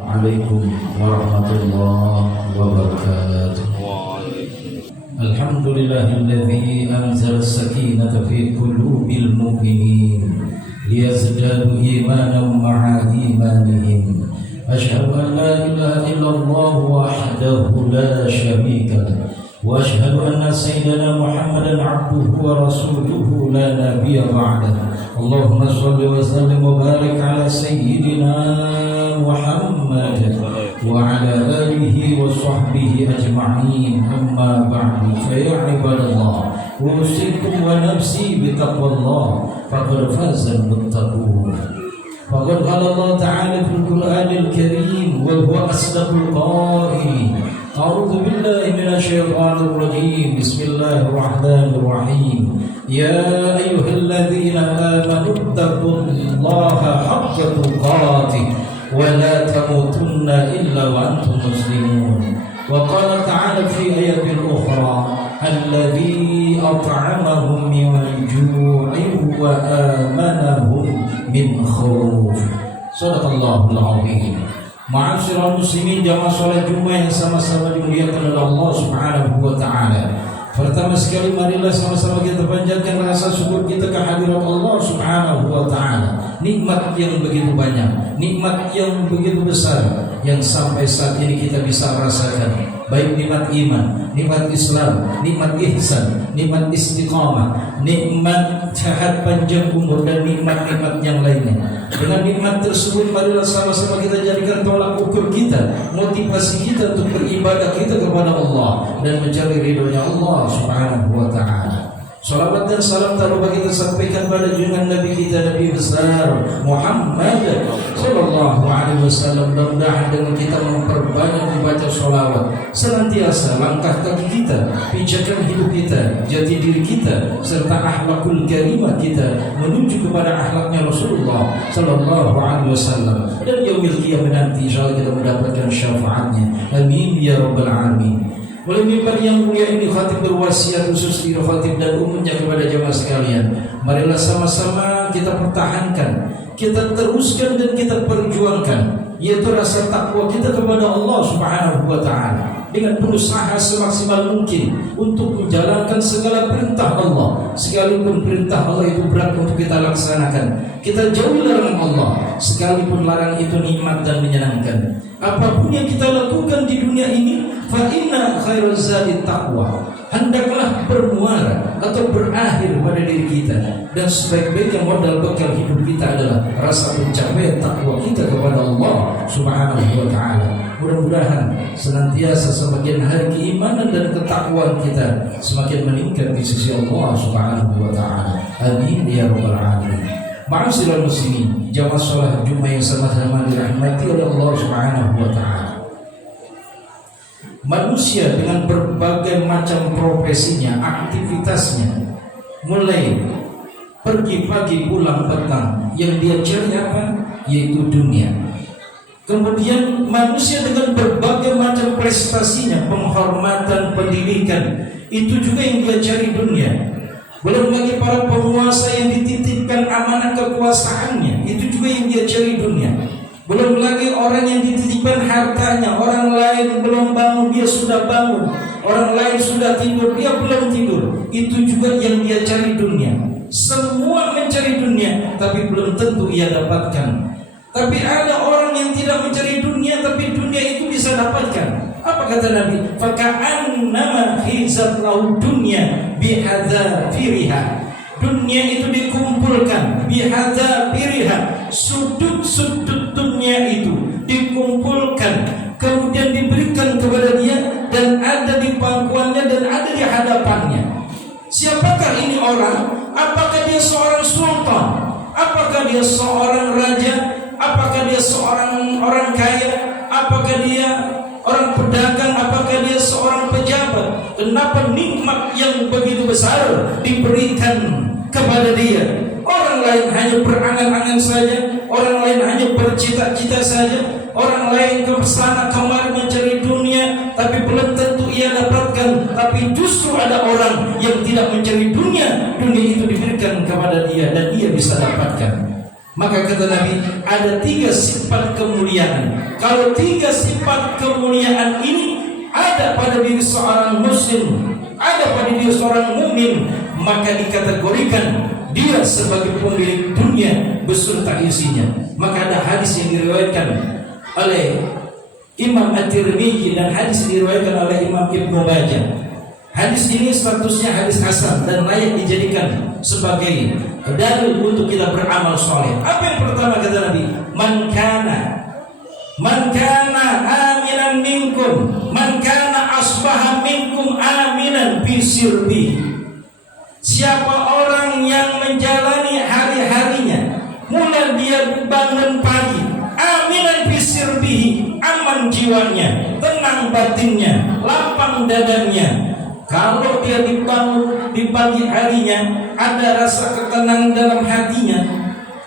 عليكم ورحمة الله وبركاته. الحمد لله الذي أنزل السكينة في قلوب المؤمنين ليزدادوا إيمانا مع إيمانهم. أشهد أن لا إله إلا الله وحده لا شريك له، وأشهد أن سيدنا محمدا عبده ورسوله لا نبي بعده. اللهم صل وسلم وبارك على سيدنا محمد وعلى آله وصحبه أجمعين. أما بعد، فيا عباد الله، أوصيكم ونفسي بتقوى الله فقد فاز المتقون. فقد قال الله تعالى في القرآن الكريم وهو أصدق القائلين: أعوذ بالله من الشيطان الرجيم، بسم الله الرحمن الرحيم. يا أيها الذين آمنوا اتقوا الله حق تقاته ولا تموتن إلا وأنتم مسلمون. وقال تعالى في آية أخرى: الذي أطعمهم من جوع وآمنهم من خوف. صدق الله العظيم. Ma'asyiral muslimin, jamaah salat Jumat yang sama-sama dimuliakan oleh Allah Subhanahu wa taala. Pertama sekali marilah sama-sama kita panjatkan rasa syukur kita kehadirat Allah Subhanahu wa taala. Nikmat yang begitu banyak, nikmat yang begitu besar yang sampai saat ini kita bisa rasakan. Baik nikmat iman, nikmat Islam, nikmat ihsan, nikmat istiqamah, nikmat sehat panjang umur, dan nikmat-nikmat yang lainnya. Dengan nikmat tersebut marilah sama-sama kita jadikan tolak ukur kita, motivasi kita untuk beribadah kita kepada Allah dan mencari ridhonya Allah Subhanahu wa taala. Salawat dan salam tak lupa kita sampaikan pada junjungan Nabi kita, Nabi besar Muhammad sallallahu alaihi wasallam. Mudah-mudahan dengan kita memperbanyak membaca salawat, senantiasa langkah kaki kita, pijakan hidup kita, jati diri kita, serta akhlakul karimah kita menuju kepada akhlaknya Rasulullah sallallahu alaihi wasallam. Dan yaumil qiyamah nanti insyaallah kita mendapatkan syafaatnya. Amin ya rabbal alamin. Oleh mimbar yang mulia ini, khatib berwasiat khusus di khatib dan umumnya kepada jamaah sekalian. Marilah sama-sama kita pertahankan, kita teruskan dan kita perjuangkan, yaitu rasa takwa kita kepada Allah Subhanahu wa taala, dengan berusaha semaksimal mungkin untuk menjalankan segala perintah Allah, sekalipun perintah Allah itu berat untuk kita laksanakan. Kita jauhi larangan Allah, sekalipun larang itu nikmat dan menyenangkan. Apapun yang kita lakukan di dunia ini, fa inna khairaz zadi taqwa, hendaklah bermuara atau berakhir pada diri kita, dan sebaik-baiknya modal bekal hidup kita adalah rasa pencapaian takwa kita kepada Allah Subhanahu wa taala. Mudah-mudahan senantiasa semakin hari keimanan dan ketakwaan kita semakin meningkat di sisi Allah Subhanahu wa taala. Amin ya rabbal alamin. Ma'asyiral muslimin, jamaah salat Jumat yang sama-sama dirahmati oleh Allah Subhanahu wa taala. Manusia dengan berbagai macam profesinya, aktivitasnya, mulai pergi pagi pulang petang, yang dia cari apa? Yaitu dunia. Kemudian manusia dengan berbagai macam prestasinya, penghormatan, pendidikan, itu juga yang dia cari dunia. Belum lagi para penguasa yang dititipkan amanah kekuasaannya, itu juga yang dia cari dunia. Belum lagi orang yang dititipkan hartanya, orang lain belum bangun dia sudah bangun, orang lain sudah tidur dia belum tidur, itu juga yang dia cari dunia. Semua mencari dunia, tapi belum tentu ia dapatkan. Tapi ada orang yang tidak mencari dunia, tapi dunia itu bisa dapatkan. Apa kata Nabi? Faka'annama hizat lahu dunya bihadzafiriha. Dunia itu dikumpulkan bihadzafiriha, sudut-sudut dunia itu dikumpulkan, kemudian diberikan kepada dia, dan ada di pangkuannya dan ada di hadapannya. Siapakah ini orang? Apakah dia seorang sultan? Apakah dia seorang raja? Apakah dia seorang orang kaya? Apakah dia orang pedagang? Apakah dia seorang pejabat? Kenapa nikmat yang begitu besar diberikan kepada dia? Orang lain hanya berangan-angan saja, orang lain hanya bercita-cita saja, orang lain ke sana kemari mencari dunia, tapi belum tentu ia dapatkan. Tapi justru ada orang yang tidak mencari dunia, dunia itu diberikan kepada dia dan dia bisa dapatkan. Maka kata Nabi, ada 3 sifat kemuliaan. Kalau 3 sifat kemuliaan ini ada pada diri seorang muslim, ada pada diri seorang mukmin, maka dikategorikan dia sebagai pemilik dunia beserta isinya. Maka ada hadis yang diriwayatkan oleh Imam At-Tirmidzi dan hadis yang diriwayatkan oleh Imam Ibnu Majah. Hadis ini statusnya hadis hasan dan layak dijadikan sebagai dalil untuk kita beramal soleh. Apa yang pertama kata Nabi? Man kana aminan minkum, man kana asbaha minkum aminan fi sirbi. Siapa orang yang menjalani hari-harinya, mulai dia bangun pagi, aminan fi sirbihi, aman jiwanya, tenang batinnya, lapang dadanya. Kalau dia dibangun di pagi harinya, ada rasa ketenangan dalam hatinya,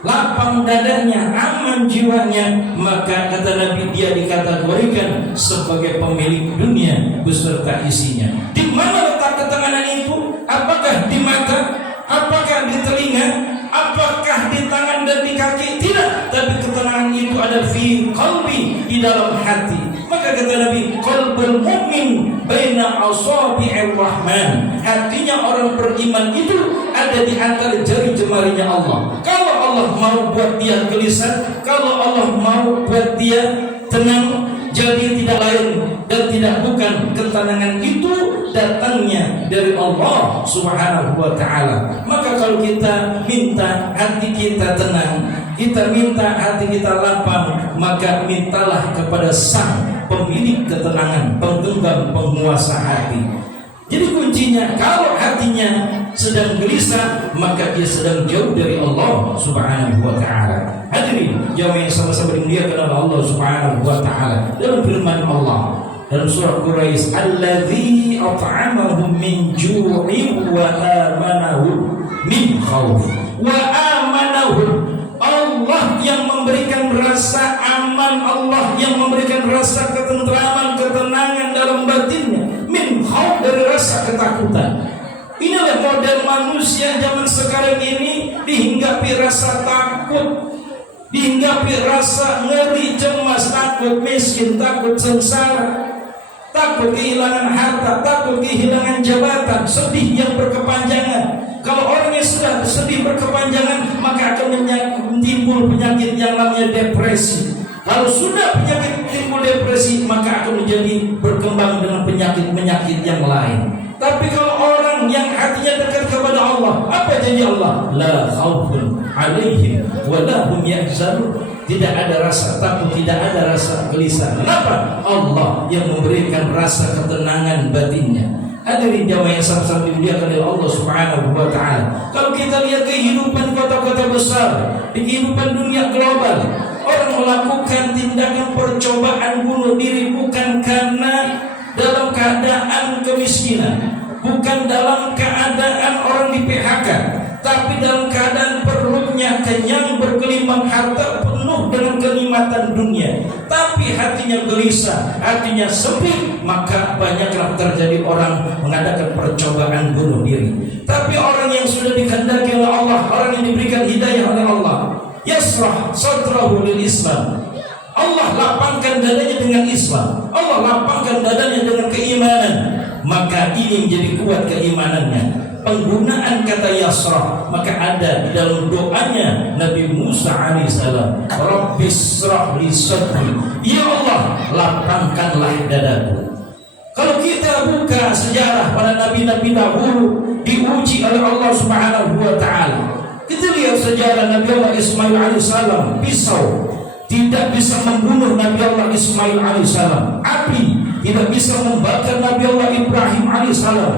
lapang dadanya, aman jiwanya, maka kata Nabi dia dikategorikan sebagai pemilik dunia beserta isinya. Di mana letak ketenangan itu? Apakah di mata? Apakah di telinga? Apakah di tangan dan di kaki? Tidak, tapi ketenangan itu ada fi qalbi, di dalam hati. Maka kata Nabi, qalbul mu'min baina asabi'ir rahman. Hatinya orang beriman itu ada di antara jari jemarinya Allah. Kalau Allah mau buat dia gelisah, kalau Allah mau buat dia tenang, jadi tidak lain dan tidak bukan ketenangan itu datangnya dari Allah Subhanahu wa ta'ala. Maka kalau kita minta hati kita tenang, kita minta hati kita lapang, maka mintalah kepada Sang pemilik ketenangan, penggenggam, penguasa hati. Jadi kuncinya, kalau hatinya sedang gelisah, maka dia sedang jauh dari Allah Subhanahu wa ta'ala. Hadirin jamaah yang sama-sama dimuliakan oleh Allah Subhanahu wa ta'ala, dalam firman Allah dalam surah Quraisy, alladzi at'amahum min ju'in wa amanahum min khauf. Wa amanahum, Allah yang memberikan rasa aman, Allah yang memberikan rasa ketentraman, ketenangan dalam batinnya, min khauf, dari rasa ketakutan. Inilah model manusia zaman sekarang ini, dihinggapi rasa takut, dihinggapi rasa ngeri, cemas, takut miskin, takut sengsara, takut kehilangan harta, takut kehilangan jabatan, sedih yang berkepanjangan. Kalau orang yang sudah sedih berkepanjangan, maka akan timbul penyakit yang namanya depresi. Kalau sudah penyakit timbul depresi, maka akan menjadi berkembang dengan penyakit-penyakit yang lain. Tapi kalau orang yang hatinya dekat kepada Allah, apa janji Allah? La khaufun alaihim wa la hum yahzanun. Tidak ada rasa takut, tidak ada rasa gelisah. Kenapa? Allah yang memberikan rasa ketenangan batinnya. Hadirin jamaah yang sama-sama dimuliakan oleh Allah Subhanahu wa ta'ala. Kalau kita lihat kehidupan kota-kota besar, di kehidupan dunia global, orang melakukan tindakan percobaan bunuh diri bukan karena dalam keadaan kemiskinan, bukan dalam keadaan orang di PHK, tapi dalam keadaan perutnya kenyang, bergelimang harta, penuh dengan kenikmatan dunia, tapi hatinya gelisah, hatinya sepi, maka banyaklah terjadi orang mengadakan percobaan bunuh diri. Tapi orang yang sudah dikehendaki oleh Allah, orang yang diberikan hidayah oleh Allah, yasrah sadrahu lil Islam, Allah lapangkan dadanya dengan Islam, Allah lapangkan dadanya dengan keimanan, maka ini menjadi kuat keimanannya. Penggunaan kata yasrah, maka ada di dalam doanya Nabi Musa alaihissalam, Rabbisrah li sadri, ya Allah lapangkanlah dadaku. Kalau kita buka sejarah para nabi-nabi dahulu diuji oleh Allah Subhanahu wa ta'ala, kita lihat sejarah Nabi Allah Ismail alaihissalam, pisau tidak bisa membunuh Nabi Allah Ismail alaihissalam, api tidak bisa membakar Nabi Allah Ibrahim alaihissalam,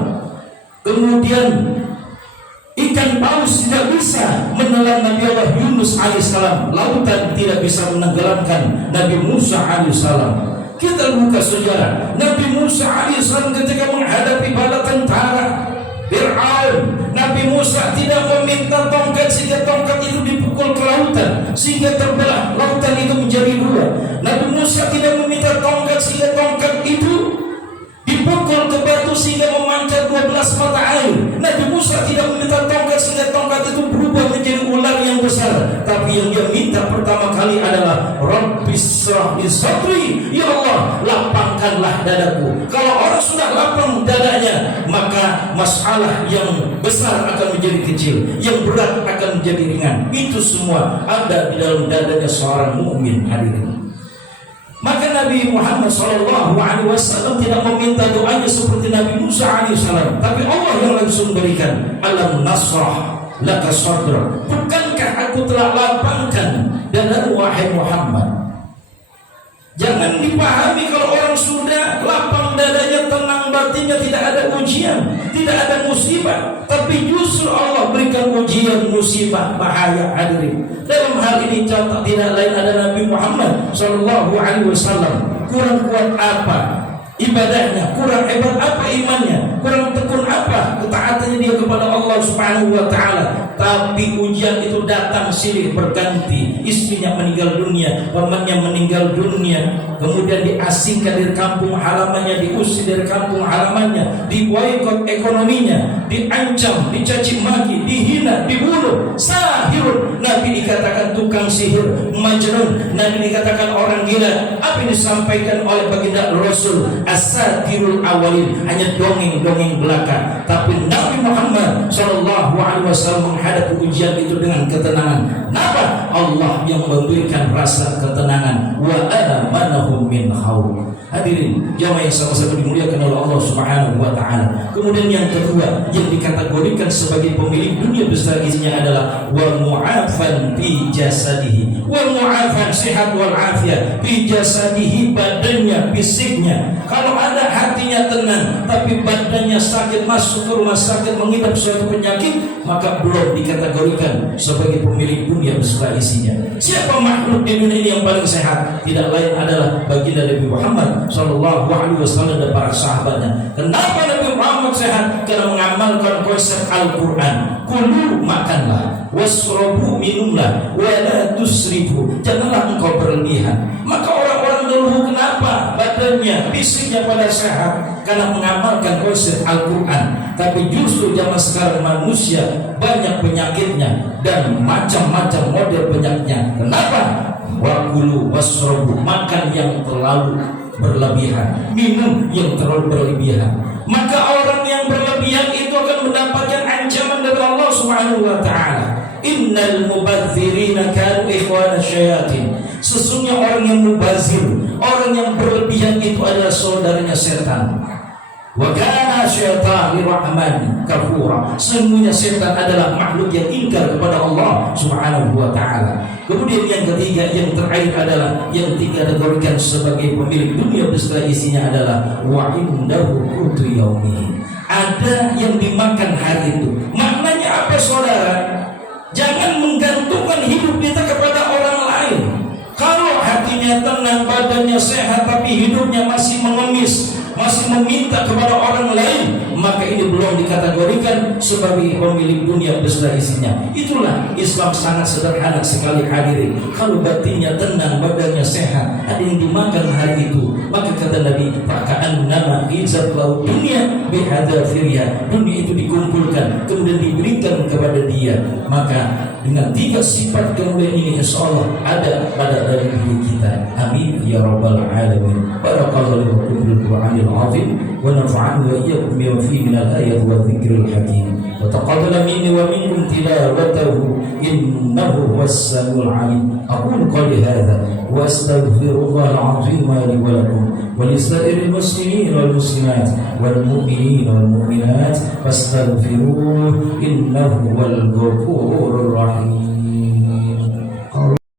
kemudian ikan paus tidak bisa menelan Nabi Allah Yunus alaihissalam, lautan tidak bisa menenggelamkan Nabi Musa alaihissalam. Kita buka sejarah Nabi Musa alaihissalam ketika menghadapi bala tentara Fir'aun, Nabi Musa tidak meminta tongkat sehingga tongkat itu dipukul ke lautan sehingga terbelah lautan itu menjadi dua. Nabi Musa tidak meminta tongkat sehingga tongkat itu dipukul ke batu sehingga memancar 12 mata air. Nabi Musa tidak meminta tongkat sehingga tongkat itu berubah menjadi ular yang besar, tapi yang dia Ya Allah, lapangkanlah dadaku. Kalau orang sudah lapang dadanya, maka masalah yang besar akan menjadi kecil, yang berat akan menjadi ringan. Itu semua ada di dalam dadanya seorang mukmin, hadirin. Maka Nabi Muhammad SAW tidak meminta doanya seperti Nabi Musa AS, tapi Allah yang langsung berikan. Alam nasrah laka sadra, bukankah aku telah lapangkan dadamu wahai Muhammad? Jangan dipahami kalau orang sudah lapang dadanya, tenang batinnya, tidak ada ujian, tidak ada musibah. Tapi justru Allah berikan ujian, musibah, bahaya, hadirin. Dalam hal ini contoh tidak lain ada Nabi Muhammad SAW. Kurang kuat apa ibadahnya, kurang hebat apa imannya, kurang tekun apa ketaatannya dia kepada Allah Subhanahu wa taala. Tapi ujian itu datang silih berganti. Istrinya meninggal dunia, pamannya meninggal dunia, kemudian diasingkan dari kampung halamannya, diusir dari kampung halamannya, diboikot ekonominya, diancam, dicaci maki, dihina, dibunuh. Sahirun, Nabi dikatakan tukang sihir, majnun, Nabi dikatakan orang gila. Apa yang disampaikan oleh baginda Rasul? Asatirul awalin, hanya dongeng-dongeng belaka. Tapi Nabi Muhammad SAW menghadapi ujian itu dengan ketenangan. Kenapa? Allah yang memberikan rasa ketenangan. Wa amanahum min khawf. Hadirin jamaah yang sama-sama dimuliakan oleh Allah Subhanahu wa taala. Kemudian yang kedua yang dikategorikan sebagai pemilik dunia besar isinya adalah wa mu'afan fi jasadihi. Wa mu'afan, sehat wal afiat, fi jasadihi, badannya, fisiknya. Kalau ada hatinya tenang tapi badannya sakit, masuk ke rumah sakit mengidap suatu penyakit, maka belum dikategorikan sebagai pemilik dunia beserta isinya. Siapa makhluk di dunia ini yang paling sehat? Tidak lain adalah baginda Nabi Muhammad SAW dan para sahabatnya. Kenapa Nabi Muhammad sehat? Karena mengamalkan konsep Al-Quran. Kulu, makanlah, wasrobu, minumlah, wala tusrifu, janganlah engkau berlebihan. Maka orang-orang dulu kenapa badannya, fisiknya pada sehat? Karena mengamalkan konsep Al-Quran. Tapi justru zaman sekarang manusia banyak penyakitnya dan macam-macam model penyakitnya. Kenapa? Wakulu wasrobu, makan yang terlalu berlebihan, minum yang terlalu berlebihan. Maka orang yang berlebihan itu akan mendapatkan ancaman dari Allah Subhanahu wa taala. Innal mubadzirina kanu ikhwana syayatin. Sesungguhnya orang yang mubazir, orang yang berlebihan itu adalah saudaranya setan. Wa kana syaitan lirrahman kafura. Sesungguhnya setan adalah makhluk yang ingkar kepada Allah Subhanahu wa taala. Kemudian yang ketiga, yang terakhir adalah yang dikategorikan sebagai pemilik dunia beserta isinya adalah wa indahu qutu yaumi. Ada yang dimakan hari itu. Maknanya apa saudara? Jangan menggantungkan hidup kita kepada orang lain. Kalau hatinya tenang, badannya sehat, tapi hidupnya masih mengemis, masih meminta kepada orang lain, maka ini belum dikategorikan sebagai pemilik dunia beserta isinya. Itulah Islam sangat sederhana sekali, hadirin. Kalau batinnya tenang, badannya sehat, ada yang dimakan hari itu, maka kata Nabi, faka'annama izat laut dunia bihadafirya, dunia itu dikumpulkan kemudian diberikan kepada dia. Maka dengan tiga sifat kemudian ini insya Allah ada pada dari diri kita. Amin ya rabbal alamin. Barakallahu lakum fil Qur'anil azim wa nafa'ani wa iyyakum bima fihi min al-ayati wa dhikril hakim. Wa taqabbal minni wa minkum tilawatahu innahu was-sami'ul 'alim. Aqulu qawli hadha wa astaghfirullahal 'azim li wa lakum wa lisa'iril muslimin wal muslimat wal mu'minin wal mu'minat fastaghfiruhu innahu wal ghafurur